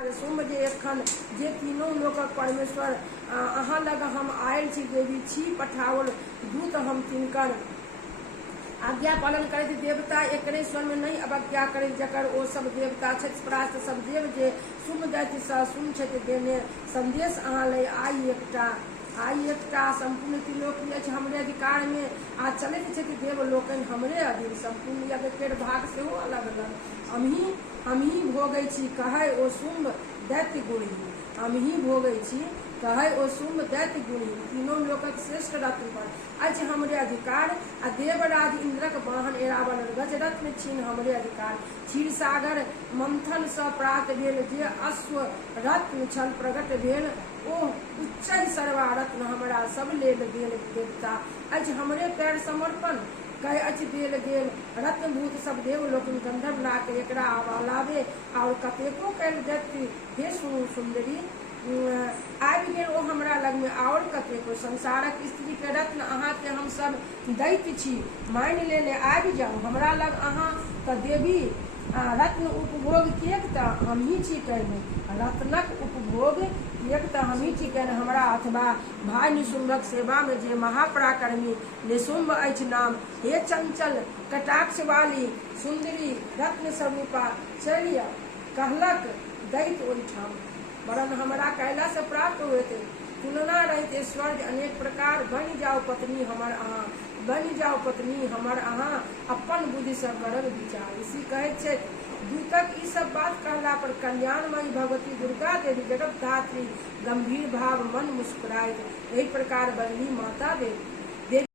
सोम जे एखन जे तीनों लोकक परमेश्वर अहाँ लग हम आयल छी देवी छी पठाओल दूत हम तिनकर आज्ञा पालन करैत देवता एकरे स्वर में नहीं अवज्ञा करैत जकर ओ सब देवता छथि परास्त सब देव जे सुम दैत्य सँ सुन छथि देने संदेश अहाँ लय आई एकटा संपूर्ण त्रिलोकी अछि हमरे अधिकार में आ चलैत छथि देव लोकनि हमरे अधीन संपूर्ण यज्ञ केर भाग सेहो अलग अलग हमही भोगै छी कहै ओ शुंभ दैत्य गुणी हमही भोगै छी कहै ओ शुंभ दैत्य गुणी तीनों लोकक श्रेष्ठ रत्न पर अछि हमरे अधिकार आ देवराज इंद्रक वाहन एरावल गज रत्न छीन हमरे अधिकार क्षीर सागर मंथन सँ प्राप्त भेल जे अश्व रत्न छल प्रगट भेल ओ उच्च सर्वा रत्न हमरा सब लेल देल देवता अछि हमरे पैर समर्पण कह अछि देल गेल रत्नभूत सब देव लोकनि गंधर्व लाके एकरा आवालावे और कतेको कैल दैत्य हे सुनु सुंदरी आबि गेल ओ हमरा लग में और कतेको संसारक स्त्री के रत्न अहाँ के हम सब दैत्य छी मान लेने आबि जाओ हमरा लग अहाँ तऽ देवी रत्न उपभोग किएक तऽ हमही छी कयने रत्नक उपभोग किएक तऽ हमही छी कयने हमरा अथवा भाई निशुंभक सेवा में जे महापराक्रमी निशुंभ अछि नाम हे चंचल कटाक्ष वाली सुंदरी रत्न स्वरूपा चलिया कहलक दैत्य ओहिठाम वरन हमरा कैला से प्राप्त हुए थे तुलना रहते स्वर्ग अनेक प्रकार बन जाओ पत्नी हमर अहाँ बन जाओ पत्नी हमर अहाँ अपन बुद्धि से करब विचार इसी कहे छे दूतक ई सब बात कहला पर कल्याणमयी भगवती दुर्गा देवी जगत धात्री गंभीर भाव मन मुस्कुराइत एहि प्रकार बनली माता देवी।